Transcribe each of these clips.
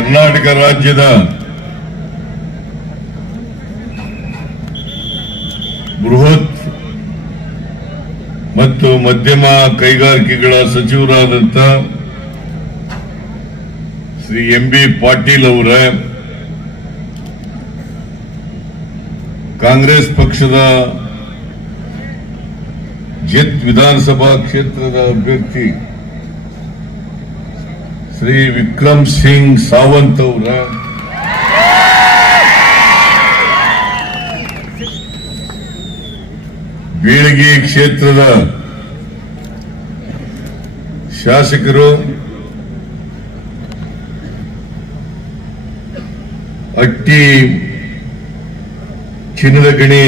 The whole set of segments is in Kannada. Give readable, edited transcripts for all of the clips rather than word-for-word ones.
ಕರ್ನಾಟಕ ರಾಜ್ಯದ ಬೃಹತ್ ಮತ್ತು ಮಧ್ಯಮ ಕೈಗಾರಿಕೆಗಳ ಸಚಿವರಾದಂಥ ಶ್ರೀ ಎಂ.ಬಿ. ಪಾಟೀಲ್ ಅವರ ಕಾಂಗ್ರೆಸ್ ಪಕ್ಷದ ಜತ್ ವಿಧಾನಸಭಾ ಕ್ಷೇತ್ರದ ಅಭ್ಯರ್ಥಿ ಶ್ರೀ ವಿಕ್ರಮ್ ಸಿಂಗ್ ಸಾವಂತ್ ಅವರ ಬೀಳಗಿ ಕ್ಷೇತ್ರದ ಶಾಸಕರು ಅಟ್ಟಿ ಚಿನ್ನದ ಗಣಿ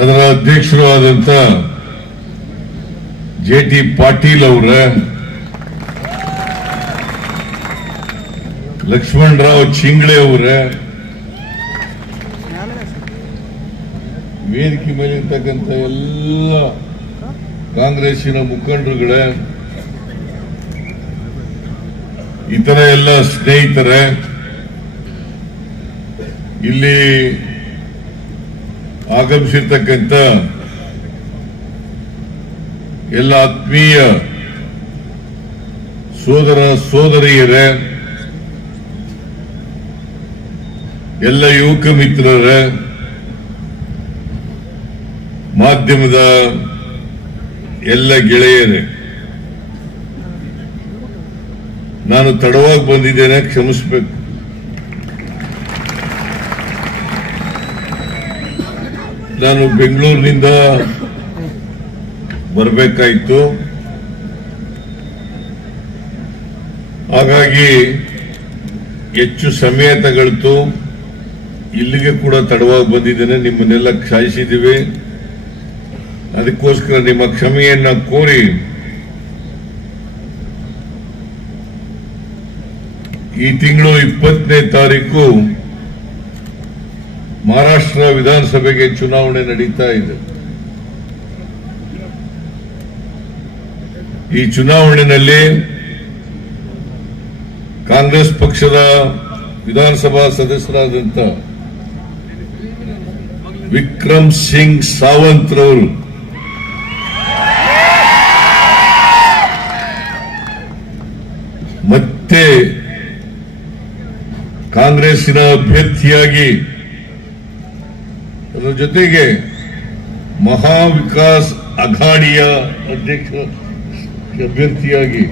ಅದರ ಅಧ್ಯಕ್ಷರು ಆದಂತ ಜೆ.ಟಿ. ಪಾಟೀಲ್ ಅವರ ಲಕ್ಷ್ಮಣರಾವ್ ಚಿಂಗ್ಳೆ ಅವರ ವೇದಿಕೆ ಮೇಲೆ ಇರ್ತಕ್ಕಂಥ ಎಲ್ಲ ಕಾಂಗ್ರೆಸ್ಸಿನ ಮುಖಂಡರುಗಳ ಇತರ ಎಲ್ಲ ಸ್ನೇಹಿತರೆ, ಇಲ್ಲಿ ಆಗಮಿಸಿರ್ತಕ್ಕಂಥ ಎಲ್ಲ ಆತ್ಮೀಯ ಸೋದರ ಸೋದರಿಯರೇ, ಎಲ್ಲ ಯುವಕ ಮಿತ್ರರೇ, ಮಾಧ್ಯಮದ ಎಲ್ಲ ಗೆಳೆಯರೇ, ನಾನು ತಡವಾಗಿ ಬಂದಿದ್ದೇನೆ, ಕ್ಷಮಿಸಬೇಕು. ನಾನು ಬೆಂಗಳೂರಿನಿಂದ ಬರಬೇಕಾಯಿತು. ಹಾಗಾಗಿ ಹೆಚ್ಚು ಸಮಯ ತಗೊಳ್ತು. ಇಲ್ಲಿಗೆ ಕೂಡ ತಡವಾಗಿ ಬಂದಿದ್ದೇನೆ. ನಿಮ್ಮನ್ನೆಲ್ಲ ಕ್ಷಮಿಸಿದ್ದೀವಿ. ಅದಕ್ಕೋಸ್ಕರ ನಿಮ್ಮ ಕ್ಷಮೆಯನ್ನ ಕೋರಿ ಈ ತಿಂಗಳು 20ನೇ ತಾರೀಕು ಮಹಾರಾಷ್ಟ್ರ ವಿಧಾನಸಭೆಗೆ ಚುನಾವಣೆ ನಡೀತಾ ಇದೆ. ಈ ಚುನಾವಣೆಯಲ್ಲಿ ಕಾಂಗ್ರೆಸ್ ಪಕ್ಷದ ವಿಧಾನಸಭಾ ಸದಸ್ಯರಾದಂಥ ವಿಕ್ರಮ್ ಸಿಂಗ್ ಸಾವಂತ್ ರವರು ಮತ್ತೆ ಕಾಂಗ್ರೆಸ್ಸಿನ ಅಭ್ಯರ್ಥಿಯಾಗಿ, ಅದರ ಜೊತೆಗೆ ಮಹಾವಿಕಾಸ್ ಅಘಾಡಿಯ ಅಭ್ಯರ್ಥಿಯಾಗಿ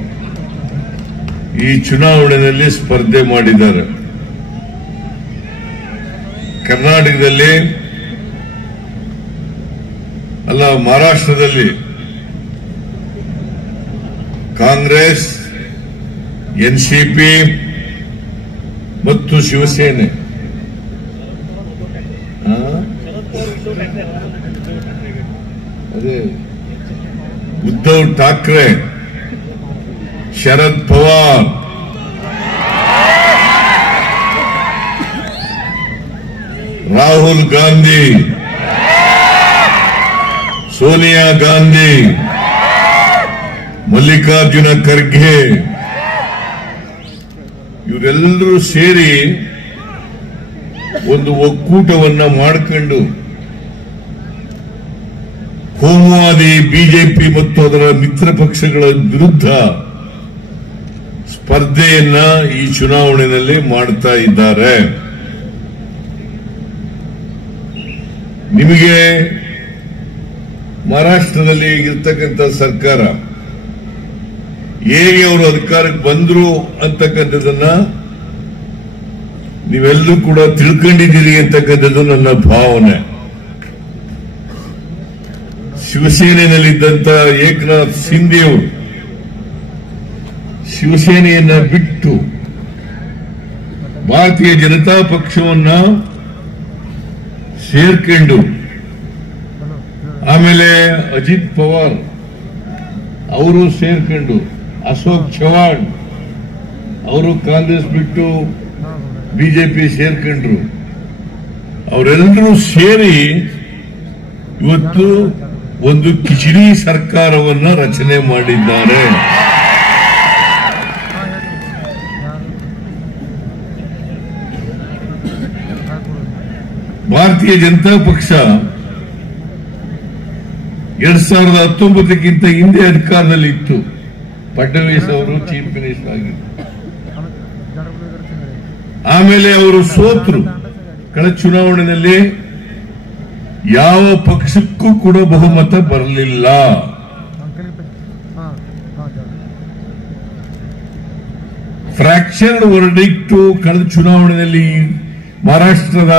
ಈ ಚುನಾವಣೆಯಲ್ಲಿ ಸ್ಪರ್ಧೆ ಮಾಡಿದ್ದಾರೆ. ಕರ್ನಾಟಕದಲ್ಲಿ ಅಲ್ಲ, ಮಹಾರಾಷ್ಟ್ರದಲ್ಲಿ ಕಾಂಗ್ರೆಸ್, ಎನ್ಸಿಪಿ ಮತ್ತು ಶಿವಸೇನೆ ಅದೇ ಉದ್ಧವ್ ಠಾಕ್ರೆ, ಶರದ್ ಪವಾರ್, ರಾಹುಲ್ ಗಾಂಧಿ, ಸೋನಿಯಾ ಗಾಂಧಿ, ಮಲ್ಲಿಕಾರ್ಜುನ ಖರ್ಗೆ ಇವರೆಲ್ಲರೂ ಸೇರಿ ಒಂದು ಒಕ್ಕೂಟವನ್ನ ಮಾಡಿಕೊಂಡು ಕೋಮುವಾದಿ ಬಿಜೆಪಿ ಮತ್ತು ಅದರ ಮಿತ್ರ ಪಕ್ಷಗಳ ವಿರುದ್ಧ ಸ್ಪರ್ಧೆಯನ್ನ ಈ ಚುನಾವಣೆಯಲ್ಲಿ ಮಾಡ್ತಾ ಇದ್ದಾರೆ. ನಿಮಗೆ ಮಹಾರಾಷ್ಟ್ರದಲ್ಲಿ ಇರ್ತಕ್ಕಂಥ ಸರ್ಕಾರ ಹೇಗೆ ಅವರು ಅಧಿಕಾರಕ್ಕೆ ಬಂದ್ರು ಅಂತಕ್ಕಂಥದ್ದನ್ನ ನೀವೆಲ್ಲರೂ ಕೂಡ ತಿಳ್ಕೊಂಡಿದ್ದೀರಿ ಅಂತಕ್ಕಂಥದ್ದು ನನ್ನ ಭಾವನೆ. ಶಿವಸೇನೆಯಲ್ಲಿದ್ದಂಥ ಏಕನಾಥ್ ಶಿಂದೆ ಅವರು ಶಿವಸೇನೆಯನ್ನ ಬಿಟ್ಟು ಭಾರತೀಯ ಜನತಾ ಪಕ್ಷವನ್ನ ಸೇರ್ಕೊಂಡು, ಆಮೇಲೆ ಅಜಿತ್ ಪವಾರ್ ಅವರು ಸೇರ್ಕೊಂಡು, ಅಶೋಕ್ ಚವಾಣ್ ಅವರು ಕಾಂಗ್ರೆಸ್ ಬಿಟ್ಟು ಬಿಜೆಪಿ ಸೇರ್ಕೊಂಡ್ರು. ಅವರೆಲ್ಲರೂ ಸೇರಿ ಇವತ್ತು ಒಂದು ಕಿಚಡಿ ಸರ್ಕಾರವನ್ನ ರಚನೆ ಮಾಡಿದ್ದಾರೆ. ಭಾರತೀಯ ಜನತಾ ಪಕ್ಷ 2019ಕ್ಕಿಂತ ಹಿಂದೆ ಅಧಿಕಾರದಲ್ಲಿ ಇತ್ತು. ಫಡ್ನವೀಸ್ ಅವರು ಚೀಫ್ ಮಿನಿಸ್ಟರ್ ಆಗಿದ್ರು. ಆಮೇಲೆ ಅವರು ಸೋತರು. ಕಳೆದ ಚುನಾವಣೆಯಲ್ಲಿ ಯಾವ ಪಕ್ಷಕ್ಕೂ ಕೂಡ ಬಹುಮತ ಬರಲಿಲ್ಲ. ಫ್ರಾಕ್ಚರ್ಡ್ ವರ್ಡಿಕ್ಟ್ ಕಳೆದ ಚುನಾವಣೆಯಲ್ಲಿ ಮಹಾರಾಷ್ಟ್ರದ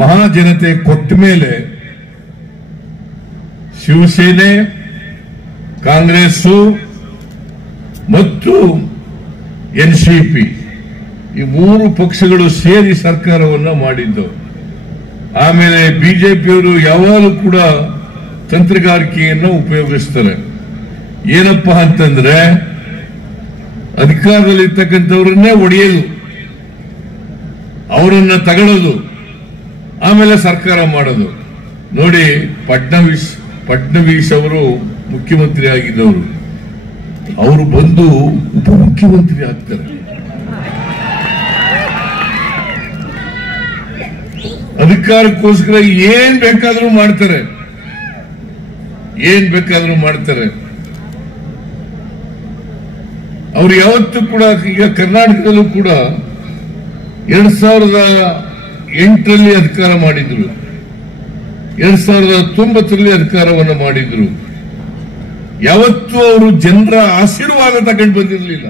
ಮಹಾಜನತೆ ಕೊಟ್ಟ ಮೇಲೆ ಶಿವಸೇನೆ, ಕಾಂಗ್ರೆಸ್ ಮತ್ತು ಎನ್ಸಿಪಿ ಈ ಮೂರು ಪಕ್ಷಗಳು ಸೇರಿ ಸರ್ಕಾರವನ್ನ ಮಾಡಿದ್ದು. ಆಮೇಲೆ ಬಿಜೆಪಿಯವರು ಯಾವಾಗಲೂ ಕೂಡ ತಂತ್ರಗಾರಿಕೆಯನ್ನು ಉಪಯೋಗಿಸ್ತಾರೆ. ಏನಪ್ಪಾ ಅಂತಂದ್ರೆ ಅಧಿಕಾರದಲ್ಲಿರ್ತಕ್ಕಂಥವ್ರನ್ನೇ ಒಡೆಯೋದು, ಅವರನ್ನ ತಗೊಳ್ಳೋದು, ಆಮೇಲೆ ಸರ್ಕಾರ ಮಾಡೋದು. ನೋಡಿ, ಫಡ್ನವೀಸ್ ಅವರು ಮುಖ್ಯಮಂತ್ರಿ ಆಗಿದ್ದವರು, ಅವರು ಬಂದು ಉಪಮುಖ್ಯಮಂತ್ರಿ ಆಗ್ತಾರೆ. ಅಧಿಕಾರಕ್ಕೋಸ್ಕರ ಏನ್ ಬೇಕಾದ್ರೂ ಮಾಡ್ತಾರೆ. ಅವ್ರು ಯಾವತ್ತೂ ಕೂಡ, ಈಗ ಕರ್ನಾಟಕದಲ್ಲೂ ಕೂಡ 2008ರಲ್ಲಿ ಅಧಿಕಾರ ಮಾಡಿದ್ರು, 2019ರಲ್ಲಿ ಅಧಿಕಾರವನ್ನು ಮಾಡಿದ್ರು. ಯಾವತ್ತೂ ಅವರು ಜನರ ಆಶೀರ್ವಾದ ತಗೊಂಡು ಬಂದಿರಲಿಲ್ಲ.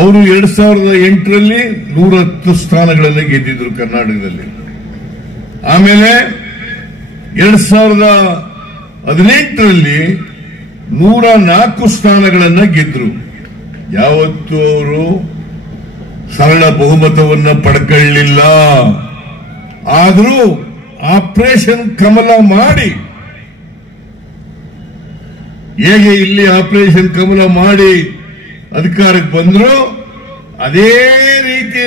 ಅವರು 2008ರಲ್ಲಿ 110 ಸ್ಥಾನಗಳನ್ನು ಗೆದ್ದಿದ್ರು ಕರ್ನಾಟಕದಲ್ಲಿ. ಆಮೇಲೆ 2018ರಲ್ಲಿ 104 ಸ್ಥಾನಗಳನ್ನು ಗೆದ್ರು. ಯಾವತ್ತೂ ಅವರು ಸರಳ ಬಹುಮತವನ್ನು ಪಡ್ಕೊಳ್ಳಲಿಲ್ಲ. ಆದರೂ ಆಪರೇಷನ್ ಕಮಲ ಮಾಡಿ, ಹೇಗೆ ಇಲ್ಲಿ ಆಪರೇಷನ್ ಕಮಲ ಮಾಡಿ ಅಧಿಕಾರಕ್ಕೆ ಬಂದ್ರು, ಅದೇ ರೀತಿ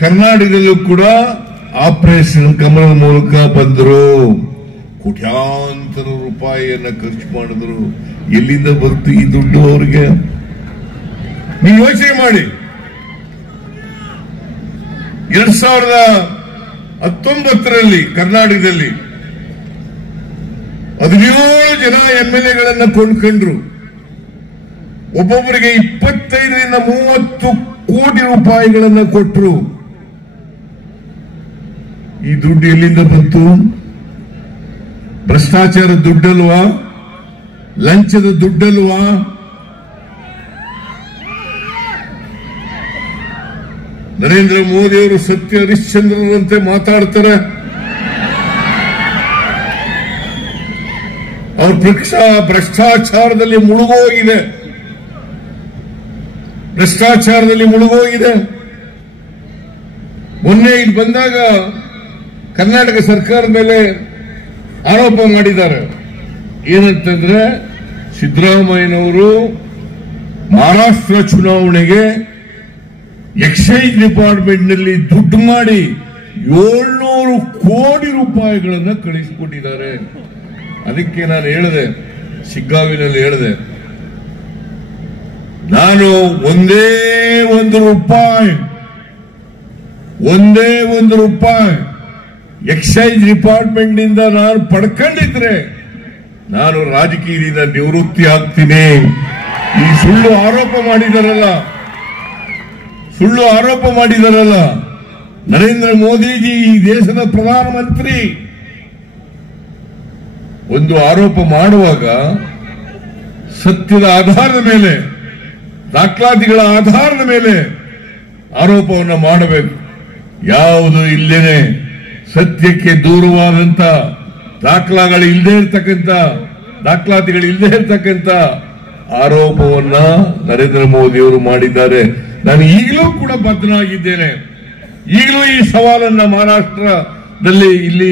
ಕರ್ನಾಟಕದಲ್ಲೂ ಕೂಡ ಆಪರೇಷನ್ ಕಮಲದ ಮೂಲಕ ಬಂದರು. ಕೋಟ್ಯಾಂತರ ರೂಪಾಯಿಯನ್ನ ಖರ್ಚು ಮಾಡಿದ್ರು. ಎಲ್ಲಿಂದ ಬಂತು ಈ ದುಡ್ಡು ಅವರಿಗೆ? ನೀವು ಯೋಚನೆ ಮಾಡಿ. 2019ರಲ್ಲಿ ಕರ್ನಾಟಕದಲ್ಲಿ 17 ಜನ MLAಗಳನ್ನ ಕೊಂಡ್ಕೊಂಡ್ರು. ಒಬ್ಬೊಬ್ಬರಿಗೆ 25ರಿಂದ 30 ಕೋಟಿ ರೂಪಾಯಿಗಳನ್ನ ಕೊಟ್ಟರು. ಈ ದುಡ್ಡು ಎಲ್ಲಿಂದ ಬಂತು? ಭ್ರಷ್ಟಾಚಾರದ ದುಡ್ಡಲ್ವಾ? ಲಂಚದ ದುಡ್ಡಲ್ವಾ? ನರೇಂದ್ರ ಮೋದಿ ಅವರು ಸತ್ಯ ಹರಿಶ್ಚಂದ್ರರಂತೆ ಮಾತಾಡ್ತಾರೆ. ಅವ್ರ ಪಕ್ಷ ಭ್ರಷ್ಟಾಚಾರದಲ್ಲಿ ಮುಳುಗೋಗಿದೆ. ಮೊನ್ನೆ ಇಲ್ಲಿ ಬಂದಾಗ ಕರ್ನಾಟಕ ಸರ್ಕಾರದ ಮೇಲೆ ಆರೋಪ ಮಾಡಿದ್ದಾರೆ. ಏನಂತಂದ್ರೆ, ಸಿದ್ದರಾಮಯ್ಯನವರು ಮಹಾರಾಷ್ಟ್ರ ಚುನಾವಣೆಗೆ ಎಕ್ಸೈಸ್ ಡಿಪಾರ್ಟ್ಮೆಂಟ್ ನಲ್ಲಿ ದುಡ್ಡು ಮಾಡಿ 700 ಕೋಟಿ ರೂಪಾಯಿಗಳನ್ನು ಕಳಿಸಿಕೊಟ್ಟಿದ್ದಾರೆ. ಅದಕ್ಕೆ ನಾನು ಹೇಳಿದೆ, ಶಿಗ್ಗಾವಿನಲ್ಲಿ ಹೇಳಿದೆ, ನಾನು ಒಂದೇ ಒಂದು ರೂಪಾಯಿ ಎಕ್ಸೈಸ್ ಡಿಪಾರ್ಟ್ಮೆಂಟ್ ನಿಂದ ನಾನು ಪಡ್ಕೊಂಡಿದ್ರೆ ನಾನು ರಾಜಕೀಯದಿಂದ ನಿವೃತ್ತಿ ಆಗ್ತೀನಿ. ಈ ಸುಳ್ಳು ಆರೋಪ ಮಾಡಿದಾರಲ್ಲ ನರೇಂದ್ರ ಮೋದಿಜಿ, ಈ ದೇಶದ ಪ್ರಧಾನಮಂತ್ರಿ, ಒಂದು ಆರೋಪ ಮಾಡುವಾಗ ಸತ್ಯದ ಆಧಾರದ ಮೇಲೆ, ದಾಖಲಾತಿಗಳ ಆಧಾರದ ಮೇಲೆ ಆರೋಪವನ್ನು ಮಾಡಬೇಕು. ಯಾವುದು ಇಲ್ಲೇನೆ ಸತ್ಯಕ್ಕೆ ದೂರವಾದಂತ ದಾಖಲಾತಿಗಳಿಲ್ಲದೆ ಇರ್ತಕ್ಕಂಥ ಆರೋಪವನ್ನ ನರೇಂದ್ರ ಮೋದಿ ಅವರು ಮಾಡಿದ್ದಾರೆ. ನಾನು ಈಗಲೂ ಕೂಡ ಬದ್ಧನಾಗಿದ್ದೇನೆ. ಈಗಲೂ ಈ ಸವಾಲನ್ನ ಮಹಾರಾಷ್ಟ್ರದಲ್ಲಿ ಇಲ್ಲಿ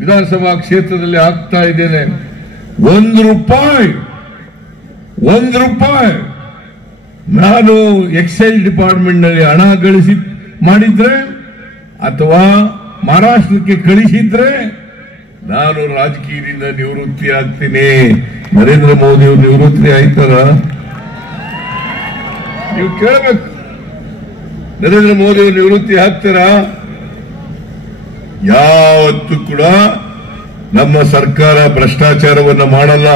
ವಿಧಾನಸಭಾ ಕ್ಷೇತ್ರದಲ್ಲಿ ಹಾಕ್ತಾ ಇದ್ದೇನೆ. 1 ರೂಪಾಯಿ ನಾನು ಎಕ್ಸೈಸ್ ಡಿಪಾರ್ಟ್ಮೆಂಟ್ ನಲ್ಲಿ ಹಣ ಮಾಡಿದ್ರೆ ಅಥವಾ ಮಹಾರಾಷ್ಟ್ರಕ್ಕೆ ಕಳಿಸಿದ್ರೆ ನಾನು ರಾಜಕೀಯದಿಂದ ನಿವೃತ್ತಿ ಆಗ್ತೀನಿ. ನರೇಂದ್ರ ಮೋದಿ ಅವರು ನಿವೃತ್ತಿ ಆಯ್ತಾರ? ನೀವು ಕೇಳಬೇಕು. ನರೇಂದ್ರ ಮೋದಿ ಅವರು ನಿವೃತ್ತಿ ಆಗ್ತಾರಾ? ಯಾವತ್ತೂ ಕೂಡ ನಮ್ಮ ಸರ್ಕಾರ ಭ್ರಷ್ಟಾಚಾರವನ್ನ ಮಾಡಲ್ಲ.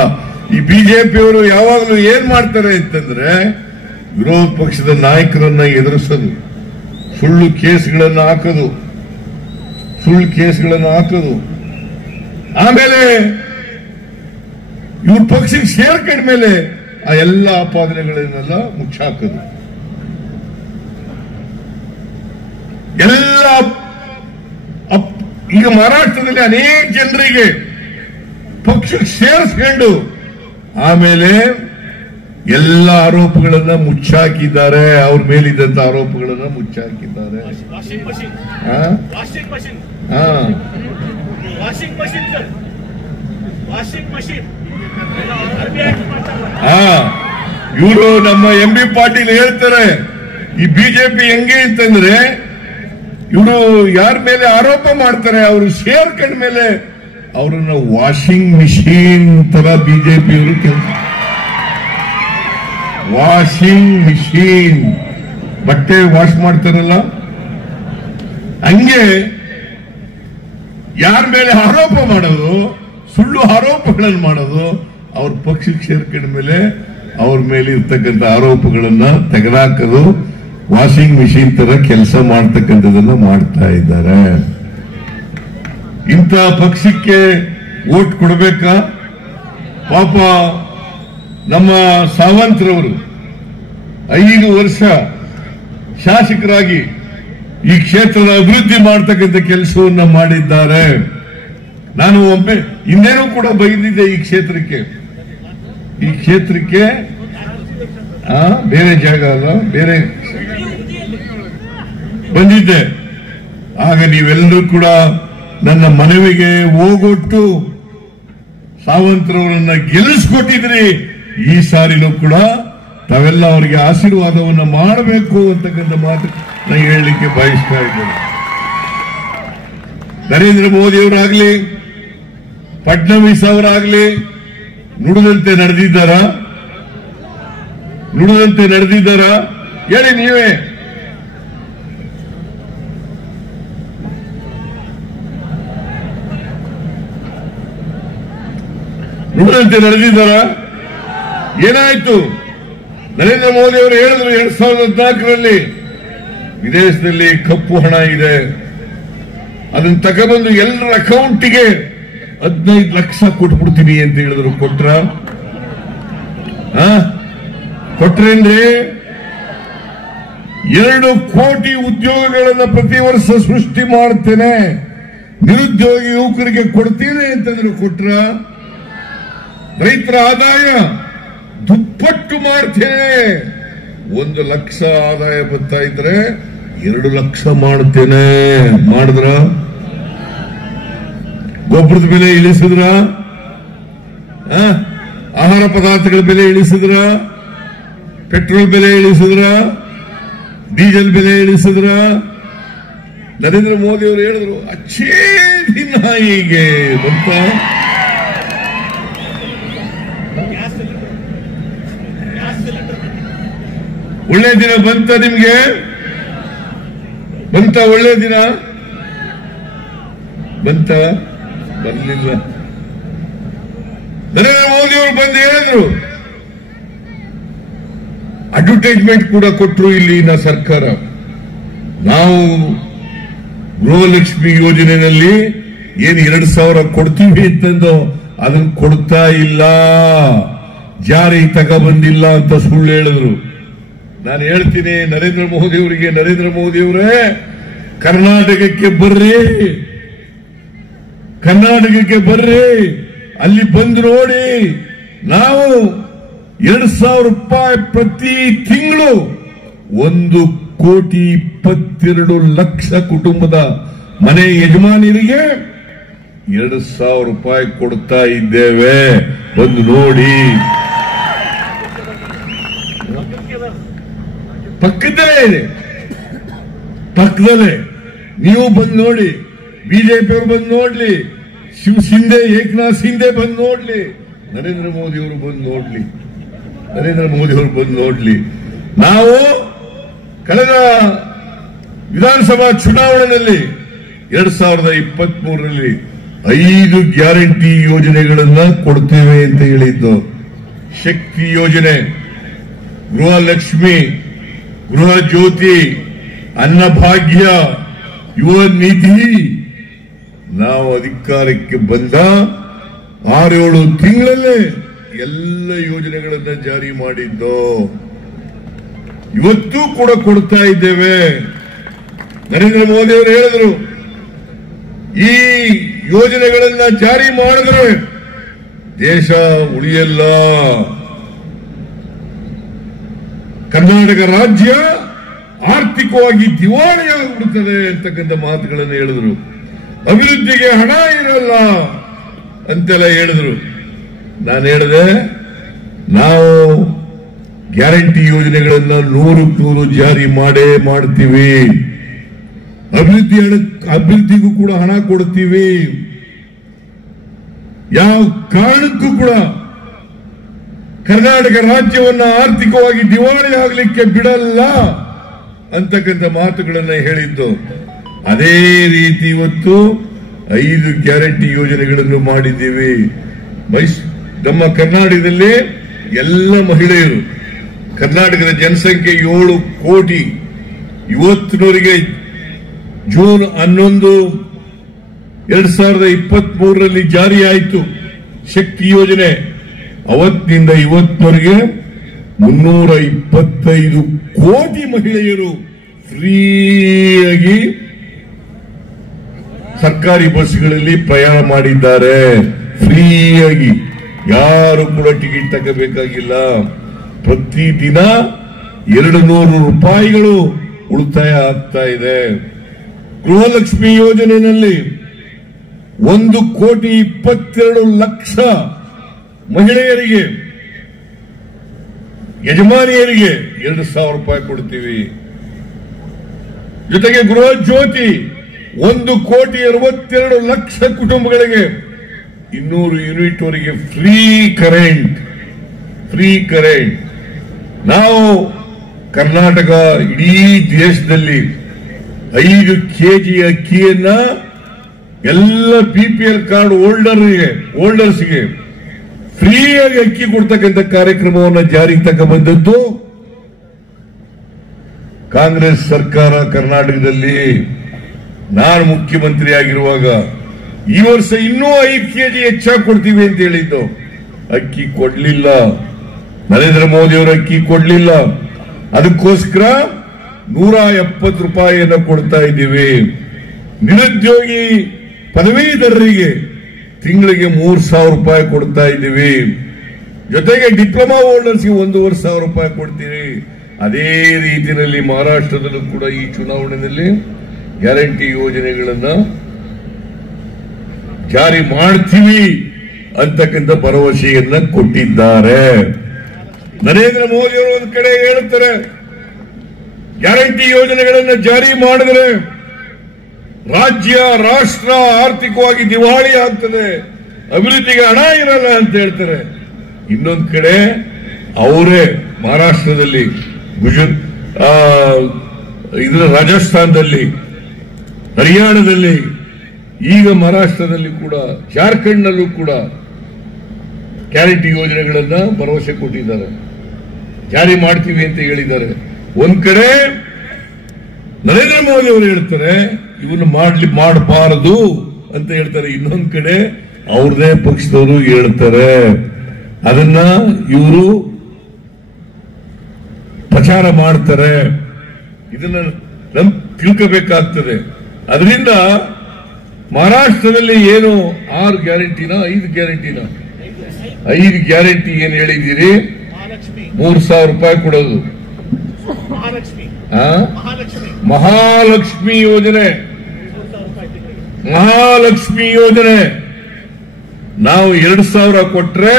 ಈ ಬಿಜೆಪಿಯವರು ಯಾವಾಗಲೂ ಏನ್ ಮಾಡ್ತಾರೆ ಅಂತಂದ್ರೆ, ವಿರೋಧ ಪಕ್ಷದ ನಾಯಕರನ್ನ ಎದುರಿಸೋದು, ಸುಳ್ಳು ಕೇಸ್ಗಳನ್ನು ಹಾಕೋದು, ಆಮೇಲೆ ಇವ್ರ ಪಕ್ಷಕ್ಕೆ ಸೇರ್ಕೊಂಡ ಮೇಲೆ ಆ ಎಲ್ಲ ಆಪಾದನೆಗಳನ್ನೆಲ್ಲ ಮುಚ್ಚಾಕೋದು. ಎಲ್ಲ ಈಗ ಮಹಾರಾಷ್ಟ್ರದಲ್ಲಿ ಅನೇಕ ಜನರಿಗೆ ಪಕ್ಷಕ್ಕೆ ಸೇರಿಸ್ಕೊಂಡು ಆಮೇಲೆ ಎಲ್ಲ ಆರೋಪಗಳನ್ನ ಮುಚ್ಚಾಕಿದ್ದಾರೆ. ಅವ್ರ ಮೇಲಿದ್ದಂತ ಆರೋಪಗಳನ್ನ ಮುಚ್ಚಾಕಿದ್ದಾರೆ. ಇವರು ನಮ್ಮ MB ಪಾಟೀಲ್ ಹೇಳ್ತಾರೆ, ಈ ಬಿಜೆಪಿ ಹೆಂಗೆ ಅಂತಂದ್ರೆ, ಇವರು ಯಾರ ಮೇಲೆ ಆರೋಪ ಮಾಡ್ತಾರೆ ಅವರು ಸೇರ್ಕೊಂಡ ಮೇಲೆ ಅವರನ್ನ ವಾಷಿಂಗ್ ಮಿಷಿನ್ ತರ ಬಿಜೆಪಿಯವರು ಕೆಲಸ, ವಾಷಿಂಗ್ ಮಿಷಿನ್, ಬಟ್ಟೆ ವಾಶ್ ಮಾಡ್ತಾರಲ್ಲ ಹಂಗೆ ಯಾರ ಮೇಲೆ ಆರೋಪ ಮಾಡೋದು, ಸುಳ್ಳು ಆರೋಪಗಳನ್ನು ಮಾಡೋದು, ಅವ್ರ ಪಕ್ಷಕ್ಕೆ ಸೇರ್ಕೊಂಡ ಮೇಲೆ ಅವ್ರ ಮೇಲೆ ಇರ್ತಕ್ಕಂಥ ಆರೋಪಗಳನ್ನ ತೆಗೆದಾಕೋದು, ವಾಷಿಂಗ್ ಮಿಷಿನ್ ತರ ಕೆಲಸ ಮಾಡ್ತಕ್ಕಂಥದನ್ನ ಮಾಡ್ತಾ ಇದ್ದಾರೆ. ಇಂಥ ಪಕ್ಷಕ್ಕೆ ವೋಟ್ ಕೊಡಬೇಕಾ? ಪಾಪ ನಮ್ಮ ಸಾವಂತ್ರವರು 5 ವರ್ಷ ಶಾಸಕರಾಗಿ ಈ ಕ್ಷೇತ್ರದ ಅಭಿವೃದ್ಧಿ ಮಾಡ್ತಕ್ಕಂಥ ಕೆಲಸವನ್ನ ಮಾಡಿದ್ದಾರೆ. ನಾನು ಒಮ್ಮೆ ಇನ್ನೇನೂ ಕೂಡ ಬೈದಿದ್ದೆ ಈ ಕ್ಷೇತ್ರಕ್ಕೆ ಬೇರೆ ಜಾಗ ಅಲ್ಲ, ಬೇರೆ ಬಂದಿದ್ದೆ. ಆಗ ನೀವೆಲ್ಲರೂ ಕೂಡ ನನ್ನ ಮನವಿಗೆ ಹೋಗೊಟ್ಟು ಸಾವಂತ್ರವರನ್ನ ಗೆಲ್ಲಿಸ್ಕೊಟ್ಟಿದ್ರಿ. ಈ ಸಾರಿನೂ ಕೂಡ ತಾವೆಲ್ಲ ಅವರಿಗೆ ಆಶೀರ್ವಾದವನ್ನ ಮಾಡಬೇಕು ಅಂತಕ್ಕಂಥ ಮಾತು ನಾನು ಹೇಳಲಿಕ್ಕೆ ಬಯಸ್ತಾ ಇದ್ದೇನೆ. ನರೇಂದ್ರ ಮೋದಿ ಅವರಾಗ್ಲಿ, ಫಡ್ನವೀಸ್ ಅವರಾಗ್ಲಿ ನುಡಿದಂತೆ ನಡೆದಿದ್ದಾರಾ? ಹೇಳಿ ನೀವೇ. ನುಡಿದಂತೆ ನಡೆದಿದ್ದಾರಾ? ಏನಾಯ್ತು? ನರೇಂದ್ರ ಮೋದಿ ಅವರು ಹೇಳಿದ್ರು 2014ರಲ್ಲಿ ವಿದೇಶದಲ್ಲಿ ಕಪ್ಪು ಹಣ ಇದೆ, ಅದನ್ನ ತಗೊಬಂದು ಎಲ್ಲರ ಅಕೌಂಟಿಗೆ 15 ಲಕ್ಷ ಕೊಟ್ಬಿಡ್ತೀನಿ ಅಂತ ಹೇಳಿದ್ರು. ಕೊಟ್ರೇನ್ರಿ? 2 ಕೋಟಿ ಉದ್ಯೋಗಗಳನ್ನ ಪ್ರತಿ ವರ್ಷ ಸೃಷ್ಟಿ ಮಾಡ್ತೇನೆ, ನಿರುದ್ಯೋಗಿ ಯುವಕರಿಗೆ ಕೊಡ್ತೀನಿ ಅಂತಂದ್ರು. ಕೊಟ್ರ? ರೈತರ ಆದಾಯ ದುಪ್ಪಟ್ಟು ಮಾಡ್ತೇನೆ, 1 ಲಕ್ಷ ಆದಾಯ ಬರ್ತಾ ಇದ್ರೆ 2 ಲಕ್ಷ ಮಾಡ್ತೇನೆ ಮಾಡಿದ್ರ? ಗೊಬ್ಬರದ ಬೆಲೆ ಇಳಿಸಿದ್ರ? ಆಹಾರ ಪದಾರ್ಥಗಳ ಬೆಲೆ ಇಳಿಸಿದ್ರ? ಪೆಟ್ರೋಲ್ ಬೆಲೆ ಇಳಿಸಿದ್ರ? ಡೀಸೆಲ್ ಬೆಲೆ ಇಳಿಸಿದ್ರ? ನರೇಂದ್ರ ಮೋದಿ ಅವರು ಹೇಳಿದ್ರು ಅಚ್ಚೇ ದಿನ ಹೀಗೆ ಬಂತ. ಒಳ್ಳೆ ದಿನ ಬಂತ ನಿಮ್ಗೆ? ಒಳ್ಳೆ ದಿನ ಬಂತ? ಬರ್ಲಿಲ್ಲ. ನರೇಂದ್ರ ಮೋದಿ ಅವರು ಬಂದು ಹೇಳಿದ್ರು, ಅಡ್ವರ್ಟೈಸ್ಮೆಂಟ್ ಕೂಡ ಕೊಟ್ಟರು ಇಲ್ಲಿನ ಸರ್ಕಾರ. ನಾವು ಗೃಹಲಕ್ಷ್ಮಿ ಯೋಜನೆಯಲ್ಲಿ ಏನು 2,000 ಕೊಡ್ತೀವಿ ಅಂತಂದು ಅದನ್ನು ಕೊಡ್ತಾ ಇಲ್ಲ, ಜಾರಿ ತಗೊಬಂದಿಲ್ಲ ಅಂತ ಸುಳ್ಳು ಹೇಳಿದ್ರು. ನಾನು ಹೇಳ್ತೀನಿ ನರೇಂದ್ರ ಮೋದಿ ಅವರಿಗೆ, ನರೇಂದ್ರ ಮೋದಿ ಅವರೇ ಕರ್ನಾಟಕಕ್ಕೆ ಬರ್ರಿ, ಅಲ್ಲಿ ಬಂದು ನೋಡಿ. ನಾವು 2,000 ರೂಪಾಯಿ ಪ್ರತಿ ತಿಂಗಳು 1,22,00,000 ಕುಟುಂಬದ ಮನೆ ಯಜಮಾನಿರಿಗೆ 2,000 ರೂಪಾಯಿ ಕೊಡ್ತಾ ಇದ್ದೇವೆ, ಬಂದು ನೋಡಿ. ಪಕ್ಕದಲ್ಲೇ ನೀವು ಬಂದು ನೋಡಿ, ಬಿಜೆಪಿಯವರು ಬಂದು ನೋಡ್ಲಿ, ಏಕನಾಥ್ ಶಿಂದೆ ಬಂದು ನೋಡ್ಲಿ, ನರೇಂದ್ರ ಮೋದಿ ಅವರು ಬಂದು ನೋಡ್ಲಿ. ನಾವು ಕಳೆದ ವಿಧಾನಸಭಾ ಚುನಾವಣೆಯಲ್ಲಿ 2023ರಲ್ಲಿ 5 ಗ್ಯಾರಂಟಿ ಯೋಜನೆಗಳನ್ನ ಕೊಡ್ತೇವೆ ಅಂತ ಹೇಳಿದ್ದು. ಶಕ್ತಿ ಯೋಜನೆ, ಗೃಹಲಕ್ಷ್ಮಿ, ಗೃಹ ಜ್ಯೋತಿ, ಅನ್ನಭಾಗ್ಯ, ಯುವ ನಿಧಿ. ನಾವು ಅಧಿಕಾರಕ್ಕೆ ಬಂದ 6-7 ತಿಂಗಳಲ್ಲೇ ಎಲ್ಲ ಯೋಜನೆಗಳನ್ನ ಜಾರಿ ಮಾಡಿದ್ದು. ಇವತ್ತು ಕೂಡ ಕೊಡ್ತಾ ಇದ್ದೇವೆ. ನರೇಂದ್ರ ಮೋದಿ ಅವರು ಹೇಳಿದರು, ಈ ಯೋಜನೆಗಳನ್ನ ಜಾರಿ ಮಾಡಿದ್ರೆ ದೇಶ ಉಳಿಯಲ್ಲ, ಕರ್ನಾಟಕ ರಾಜ್ಯ ಆರ್ಥಿಕವಾಗಿ ದಿವಾಳಿಯಾಗಿಬಿಡುತ್ತದೆ ಅಂತಕ್ಕಂಥ ಮಾತುಗಳನ್ನು ಹೇಳಿದ್ರು. ಅಭಿವೃದ್ಧಿಗೆ ಹಣ ಇರಲ್ಲ ಅಂತೆಲ್ಲ ಹೇಳಿದ್ರು. ನಾನು ಹೇಳಿದೆ, ನಾವು ಗ್ಯಾರಂಟಿ ಯೋಜನೆಗಳನ್ನ 100% ಜಾರಿ ಮಾಡೇ ಮಾಡ್ತೀವಿ. ಅಭಿವೃದ್ಧಿಗೂ ಕೂಡ ಹಣ ಕೊಡ್ತೀವಿ. ಯಾವ ಕಾರಣಕ್ಕೂ ಕೂಡ ಕರ್ನಾಟಕ ರಾಜ್ಯವನ್ನ ಆರ್ಥಿಕವಾಗಿ ದಿವಾಳಿ ಆಗಲಿಕ್ಕೆ ಬಿಡಲ್ಲ ಅಂತಕ್ಕಂಥ ಮಾತುಗಳನ್ನ ಹೇಳಿದ್ದು. ಅದೇ ರೀತಿ ಇವತ್ತು 5 ಗ್ಯಾರಂಟಿ ಯೋಜನೆಗಳನ್ನು ಮಾಡಿದ್ದೀವಿ. ನಮ್ಮ ಕರ್ನಾಟಕದಲ್ಲಿ ಎಲ್ಲ ಮಹಿಳೆಯರು, ಕರ್ನಾಟಕದ ಜನಸಂಖ್ಯೆ 7 ಕೋಟಿ. ಇವತ್ತಿನವರೆಗೆ ಜೂನ್ 11, 2023ರಲ್ಲಿ ಜಾರಿಯಾಯಿತು ಶಕ್ತಿ ಯೋಜನೆ. ಅವತ್ತಿನಿಂದ ಇವತ್ತಿನವರೆಗೆ 325 ಕೋಟಿ ಮಹಿಳೆಯರು ಫ್ರೀಯಾಗಿ ಸರ್ಕಾರಿ ಬಸ್ಗಳಲ್ಲಿ ಪ್ರಯಾಣ ಮಾಡಿದ್ದಾರೆ. ಫ್ರೀಯಾಗಿ, ಯಾರು ಕೂಡ ಟಿಕೆಟ್ ತಗೋಬೇಕಾಗಿಲ್ಲ. ಪ್ರತಿದಿನ 200 ರೂಪಾಯಿಗಳು ಉಳಿತಾಯ ಆಗ್ತಾ ಇದೆ. ಗೃಹಲಕ್ಷ್ಮಿ ಯೋಜನೆಯಲ್ಲಿ 1,22,00,000 ಮಹಿಳೆಯರಿಗೆ, ಯಜಮಾನಿಯರಿಗೆ 2,000 ರೂಪಾಯಿ ಕೊಡ್ತೀವಿ. ಜೊತೆಗೆ ಗೃಹ ಜ್ಯೋತಿ 1,62,00,000 ಕುಟುಂಬಗಳಿಗೆ 200 ಯೂನಿಟ್ ವರೆಗೆ ಫ್ರೀ ಕರೆಂಟ್. ನಾವು ಕರ್ನಾಟಕ ಇಡೀ ದೇಶದಲ್ಲಿ 5 ಕೆಜಿ ಅಕ್ಕಿಯನ್ನ ಎಲ್ಲ BPL ಕಾರ್ಡ್ ಹೋಲ್ಡರ್ಸ್ಗೆ ಫ್ರೀಯಾಗಿ ಅಕ್ಕಿ ಕೊಡ್ತಕ್ಕಂಥ ಕಾರ್ಯಕ್ರಮವನ್ನು ಜಾರಿಗೆ ತಗೊಂಡ್ಬಂದದ್ದು ಕಾಂಗ್ರೆಸ್ ಸರ್ಕಾರ. ಕರ್ನಾಟಕದಲ್ಲಿ ನಾನು ಮುಖ್ಯಮಂತ್ರಿ ಆಗಿರುವಾಗ ಈ ವರ್ಷ ಇನ್ನೂ 5 ಕೆಜಿ ಹೆಚ್ಚಾಗಿ ಕೊಡ್ತೀವಿ ಅಂತ ಹೇಳಿದ್ದು. ಅಕ್ಕಿ ಕೊಡ್ಲಿಲ್ಲ, ನರೇಂದ್ರ ಮೋದಿ ಅವರು ಅಕ್ಕಿ ಕೊಡ್ಲಿಲ್ಲ. ಅದಕ್ಕೋಸ್ಕರ 170 ರೂಪಾಯಿಯನ್ನು ಕೊಡ್ತಾ ಇದ್ದೀವಿ. ನಿರುದ್ಯೋಗಿ ಪದವೀಧರರಿಗೆ ತಿಂಗಳಿಗೆ 3,000 ರೂಪಾಯಿ ಕೊಡ್ತಾ ಇದ್ದೀವಿ. ಜೊತೆಗೆ ಡಿಪ್ಲೊಮಾ ಹೋಲ್ಡರ್ಸ್ಗೆ 1,500 ರೂಪಾಯಿ ಕೊಡ್ತೀವಿ. ಅದೇ ರೀತಿಯಲ್ಲಿ ಮಹಾರಾಷ್ಟ್ರದಲ್ಲೂ ಕೂಡ ಈ ಚುನಾವಣೆಯಲ್ಲಿ ಗ್ಯಾರಂಟಿ ಯೋಜನೆಗಳನ್ನ ಜಾರಿ ಮಾಡ್ತೀವಿ ಅಂತಕ್ಕಂಥ ಭರವಸೆಯನ್ನ ಕೊಟ್ಟಿದ್ದಾರೆ. ನರೇಂದ್ರ ಮೋದಿ ಅವರು ಒಂದು ಕಡೆ ಹೇಳುತ್ತಾರೆ, ಗ್ಯಾರಂಟಿ ಯೋಜನೆಗಳನ್ನ ಜಾರಿ ಮಾಡಿದ್ರೆ ರಾಜ್ಯ ರಾಷ್ಟ್ರ ಆರ್ಥಿಕವಾಗಿ ದಿವಾಳಿ ಆಗ್ತದೆ, ಅಭಿವೃದ್ಧಿಗೆ ಹಣ ಇರಲ್ಲ ಅಂತ ಹೇಳ್ತಾರೆ. ಇನ್ನೊಂದು ಕಡೆ ಅವರೇ ಮಹಾರಾಷ್ಟ್ರದಲ್ಲಿ, ರಾಜಸ್ಥಾನದಲ್ಲಿ, ಹರಿಯಾಣದಲ್ಲಿ, ಈಗ ಮಹಾರಾಷ್ಟ್ರದಲ್ಲಿ ಕೂಡ, ಜಾರ್ಖಂಡ್ನಲ್ಲೂ ಕೂಡ ಗ್ಯಾರಂಟಿ ಯೋಜನೆಗಳನ್ನ ಭರವಸೆ ಕೊಟ್ಟಿದ್ದಾರೆ, ಜಾರಿ ಮಾಡ್ತೀವಿ ಅಂತ ಹೇಳಿದ್ದಾರೆ. ಒಂದ್ ಕಡೆ ನರೇಂದ್ರ ಮೋದಿ ಅವರು ಹೇಳ್ತಾರೆ ಇವನು ಮಾಡಬಾರದು ಅಂತ ಹೇಳ್ತಾರೆ. ಇನ್ನೊಂದ್ ಕಡೆ ಅವ್ರದೇ ಪಕ್ಷದವರು ಹೇಳ್ತಾರೆ. ಅದನ್ನ ಇವರು ಪ್ರಚಾರ ಮಾಡ್ತಾರೆ. ಇದನ್ನ ತಿಳ್ಕೋಬೇಕಾಗ್ತದೆ. ಅದರಿಂದ ಮಹಾರಾಷ್ಟ್ರದಲ್ಲಿ ಏನು 6 ಗ್ಯಾರಂಟಿನ 5 ಗ್ಯಾರಂಟಿನ 5 ಗ್ಯಾರಂಟಿ ಏನ್ ಹೇಳಿದ್ದೀರಿ, 3,000 ರೂಪಾಯಿ ಕೊಡೋದು. ಮಹಾಲಕ್ಷ್ಮಿ ಯೋಜನೆ ನಾವು 2,000 ಕೊಟ್ರೆ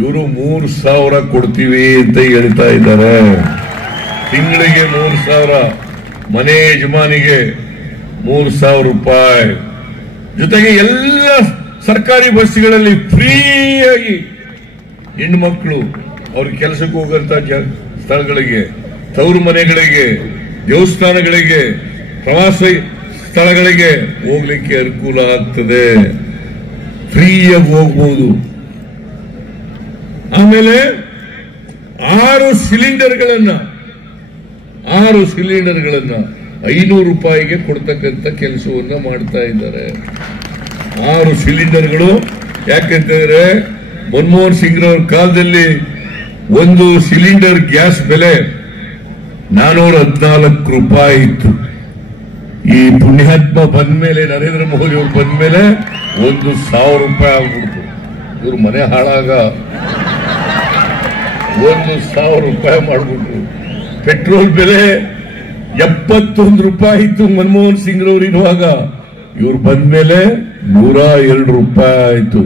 ಇವರು 3,000 ಕೊಡ್ತೀವಿ ಅಂತ ಹೇಳ್ತಾ ಇದ್ದಾರೆ. ತಿಂಗಳಿಗೆ 3,000, ಮನೆ ಯಜಮಾನಿಗೆ 3,000 ರೂಪಾಯಿ. ಜೊತೆಗೆ ಎಲ್ಲ ಸರ್ಕಾರಿ ಬಸ್ಗಳಲ್ಲಿ ಫ್ರೀಯಾಗಿ ಹೆಣ್ಣುಮಕ್ಕಳು ಅವ್ರ ಕೆಲಸಕ್ಕೆ ಹೋಗಂತ ಸ್ಥಳಗಳಿಗೆ, ತವರು ಮನೆಗಳಿಗೆ ದೇವಸ್ಥಾನಗಳಿಗೆ, ಪ್ರವಾಸ ಸ್ಥಳಗಳಿಗೆ ಹೋಗ್ಲಿಕ್ಕೆ ಅನುಕೂಲ ಆಗ್ತದೆ, ಫ್ರೀಯಾಗಿ ಹೋಗ್ಬೋದು. ಆಮೇಲೆ 6 ಸಿಲಿಂಡರ್ಗಳನ್ನ 500 ರೂಪಾಯಿಗೆ ಕೊಡ್ತಕ್ಕಂಥ ಕೆಲಸವನ್ನ ಮಾಡ್ತಾ ಇದ್ದಾರೆ. 6 ಸಿಲಿಂಡರ್ಗಳು. ಯಾಕೆಂತಂದ್ರೆ ಮನಮೋಹನ್ ಸಿಂಗ್ ರವರ ಕಾಲದಲ್ಲಿ ಒಂದು ಸಿಲಿಂಡರ್ ಗ್ಯಾಸ್ ಬೆಲೆ 414 ರೂಪಾಯಿ ಇತ್ತು. ಈ ಪುಣ್ಯಾತ್ಮ ಬಂದ್ಮೇಲೆ, ನರೇಂದ್ರ ಮೋದಿ ಅವರು ಬಂದ್ಮೇಲೆ 1,000 ರೂಪಾಯಿ ಆಗ್ಬಿಡ್ತು. ಇವ್ರ ಮನೆ ಹಾಳಾಗ 1,000 ರೂಪಾಯಿ ಮಾಡ್ಬಿಟ್ರು. ಪೆಟ್ರೋಲ್ ಬೆಲೆ 71 ರೂಪಾಯಿ ಇತ್ತು ಮನಮೋಹನ್ ಸಿಂಗ್ ರವರು ಇರುವಾಗ. ಇವ್ರು ಬಂದ್ಮೇಲೆ 102 ರೂಪಾಯಿ ಆಯ್ತು.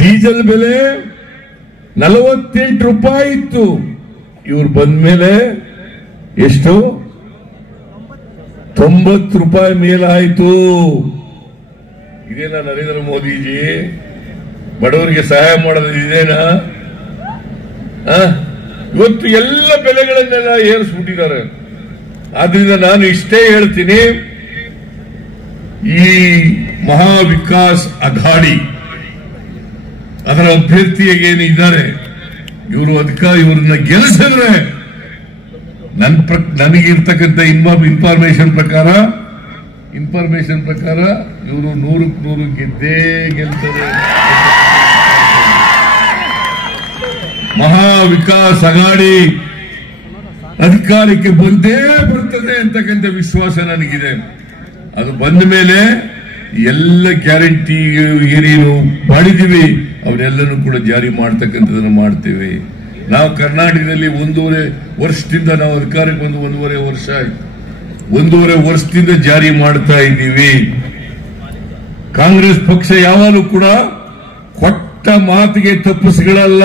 ಡೀಸೆಲ್ ಬೆಲೆ 48 ರೂಪಾಯಿ ಇತ್ತು. ಇವ್ರು ಬಂದ್ಮೇಲೆ ಎಷ್ಟು? 90 ರೂಪಾಯಿ ಮೇಲಾಯ್ತು. ಇದೇನಾ ನರೇಂದ್ರ ಮೋದಿಜಿ ಬಡವರಿಗೆ ಸಹಾಯ ಮಾಡೋದು? ಇದೇನಾ? ಇವತ್ತು ಎಲ್ಲ ಬೆಲೆಗಳನ್ನೆಲ್ಲ ಏರಿಸ್ಬಿಟ್ಟಿದ್ದಾರೆ. ಆದ್ರಿಂದ ನಾನು ಇಷ್ಟೇ ಹೇಳ್ತೀನಿ, ಈ ಮಹಾ ವಿಕಾಸ್ ಅಘಾಡಿ ಅದರ ಅಭ್ಯರ್ಥಿಯಾಗೇನು ಇದ್ದಾರೆ, ಇವ್ರನ್ನ ಗೆಲ್ಲಿಸಿದ್ರೆ ನನಗಿರ್ತಕ್ಕಂಥ ಇನ್ಫಾರ್ಮೇಶನ್ ಪ್ರಕಾರ ಇವರು 100ಕ್ಕೆ 100 ಗೆದ್ದೇ ಗೆಲ್ತಾರೆ. ಮಹಾ ವಿಕಾಸ್ ಅಘಾಡಿ ಅಧಿಕಾರಕ್ಕೆ ಬಂದೇ ಬರ್ತದೆ ಅಂತಕ್ಕಂಥ ವಿಶ್ವಾಸ ನನಗಿದೆ. ಅದು ಬಂದ ಮೇಲೆ ಎಲ್ಲ ಗ್ಯಾರಂಟಿ ಏನೇನು ಮಾಡಿದೀವಿ ಅವನ್ನೆಲ್ಲನೂ ಕೂಡ ಜಾರಿ ಮಾಡ್ತಕ್ಕಂಥದನ್ನು ಮಾಡ್ತೇವೆ. ನಾವು ಕರ್ನಾಟಕದಲ್ಲಿ 1.5 ವರ್ಷದಿಂದ ನಾವು ಅಧಿಕಾರಕ್ಕೆ ಬಂದು 1.5 ವರ್ಷ ಆಯ್ತು. 1.5 ವರ್ಷದಿಂದ ಜಾರಿ ಮಾಡ್ತಾ ಇದ್ದೀವಿ. ಕಾಂಗ್ರೆಸ್ ಪಕ್ಷ ಯಾವಾಗಲೂ ಕೂಡ ಕೊಟ್ಟ ಮಾತಿಗೆ ತಪ್ಪಿಸ್ಗಳಲ್ಲ,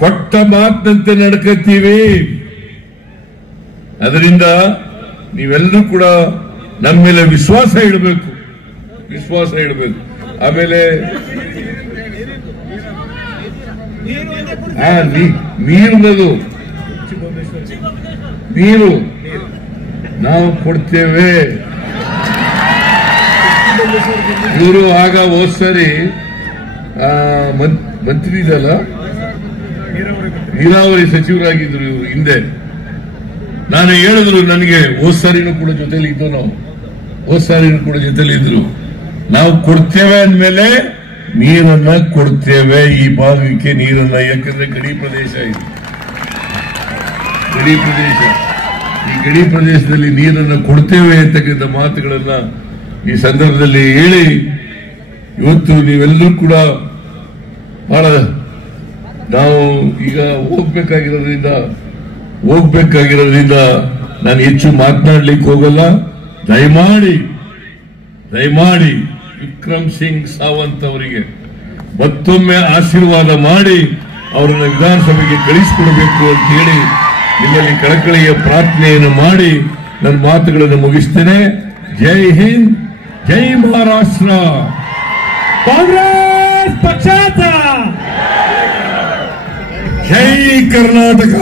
ಕೊಟ್ಟ ಮಾತಿನಂತೆ ನಡ್ಕತ್ತೀವಿ. ಅದರಿಂದ ನೀವೆಲ್ಲರೂ ಕೂಡ ನಮ್ಮ ಮೇಲೆ ವಿಶ್ವಾಸ ಇಡಬೇಕು. ಆಮೇಲೆ ನೀರು ನಾವು ಕೊಡ್ತೇವೆ. ಇವರು ಆಗ ಹೋದ್ ಸರಿ ಮಂತ್ರಿ ಇದಲ್ಲ, ನೀರಾವರಿ ಸಚಿವರಾಗಿದ್ರು ಇವರು ಹಿಂದೆ. ನಾನು ಹೇಳಿದ್ರು, ನನಗೆ ಹೋದ್ ಸಾರಿನೂ ಕೂಡ ಜೊತೆಲಿ ಇದ್ರು. ನಾವು ಕೊಡ್ತೇವೆ ಅಂದ್ಮೇಲೆ ನೀರನ್ನ ಕೊಡ್ತೇವೆ, ಈ ಭಾಗಕ್ಕೆ ನೀರನ್ನ. ಯಾಕಂದ್ರೆ ಗಡಿ ಪ್ರದೇಶ ಇದೆ, ಈ ಗಡಿ ಪ್ರದೇಶದಲ್ಲಿ ನೀರನ್ನ ಕೊಡ್ತೇವೆ ಅಂತಕ್ಕಂಥ ಮಾತುಗಳನ್ನ ಈ ಸಂದರ್ಭದಲ್ಲಿ ಹೇಳಿ, ಇವತ್ತು ನೀವೆಲ್ಲರೂ ಕೂಡ ಬಹಳ ನಾವು ಈಗ ಹೋಗ್ಬೇಕಾಗಿರೋದ್ರಿಂದ ನಾನು ಹೆಚ್ಚು ಮಾತನಾಡ್ಲಿಕ್ಕೆ ಹೋಗಲ್ಲ. ದಯಮಾಡಿ ವಿಕ್ರಮ್ ಸಿಂಗ್ ಸಾವಂತ್ ಅವರಿಗೆ ಮತ್ತೊಮ್ಮೆ ಆಶೀರ್ವಾದ ಮಾಡಿ ಅವರನ್ನ ವಿಧಾನಸಭೆಗೆ ಕಳಿಸಿಕೊಡಬೇಕು ಅಂತ ಹೇಳಿ ನಿಮ್ಮಲ್ಲಿ ಕಳಕಳಿಯ ಪ್ರಾರ್ಥನೆಯನ್ನು ಮಾಡಿ ನನ್ನ ಮಾತುಗಳನ್ನು ಮುಗಿಸ್ತೇನೆ. ಜೈ ಹಿಂದ್, ಜೈ ಮಹಾರಾಷ್ಟ್ರ. ಕಾಂಗ್ರೆಸ್ ಪಕ್ಷಾचा ಜೈ ಕರ್ನಾಟಕ.